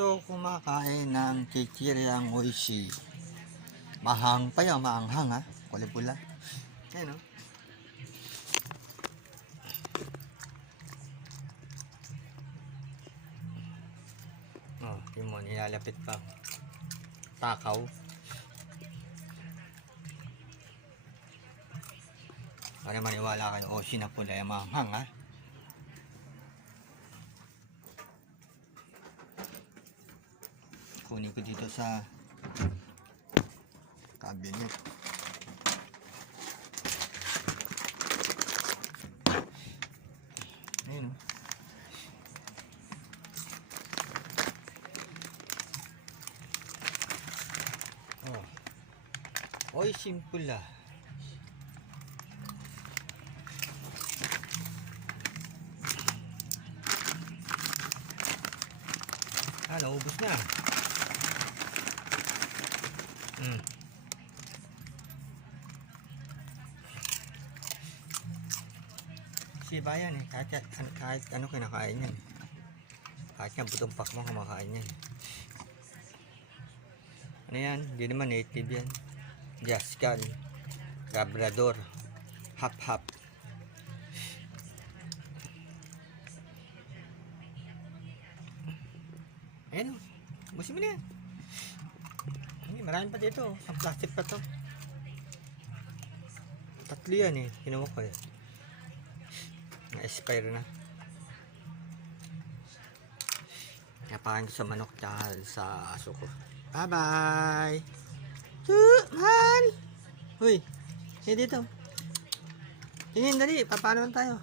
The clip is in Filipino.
gusto kumakain ng chichiryang oishi. Mahang pa yan, maanghang ha. Kulay pula. Ayan o. Oh, yun mo, nilalapit pa. Takaw. Para maniwala kayo, oishi na pula yung maanghang ha. Kunin ko dito sa cabinet. Ayun o. Oh. Oy, simple lah. Naubos na. Siba yan eh. Kahit ano kinakain yan. Kahit yung butong pakmo kumakain yan. Ano yan? Hindi naman native yan. Jaskan. Labrador. Hap-hap. Ayan o. Busin mo na yan. Marami pa dito. Ang plastic pa to. Tatlo yan eh. Kinuha ko eh. Na-expire na. Napakain ko sa manok tsaka sa aso ko. Bye-bye! Man! Uy! Sige dito. Tingin dali. Paano tayo?